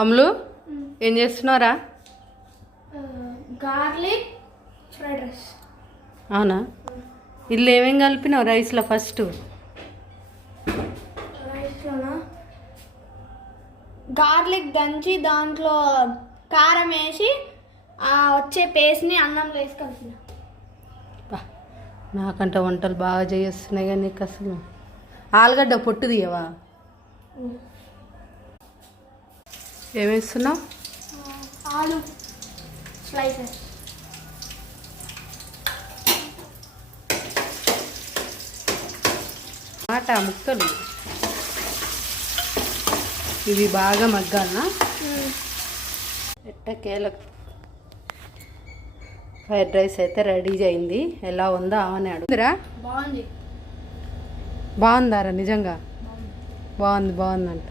అమ్ములు ఏం చేస్తున్నారా? Garlic fried rice. అవునా? ఇల్లు ఏమేం కలిపినావు రైస్లో? ఫస్ట్ రైస్లోనా గార్లిక్ దంచి దాంట్లో కారం వేసి వచ్చే పేస్ట్ని అన్నంలో వేసి కలిపిన. నాకంటే వంటలు బాగా చేస్తున్నాయి కానీ నీకు అసలు ఆలుగడ్డ పొట్టు తీయవా? ఏమేస్తున్నావు? ఆలు స్లైసెస్. టమాటా ముక్కలు ఇవి బాగా మగ్గాలనా? ఎట్టకేలకు ఫ్రైడ్ రైస్ అయితే రెడీ అయింది. ఎలా ఉందా అని అడుగురా. బాగుంది. బాగుందారా? నిజంగా బాగుంది బాగుందంట.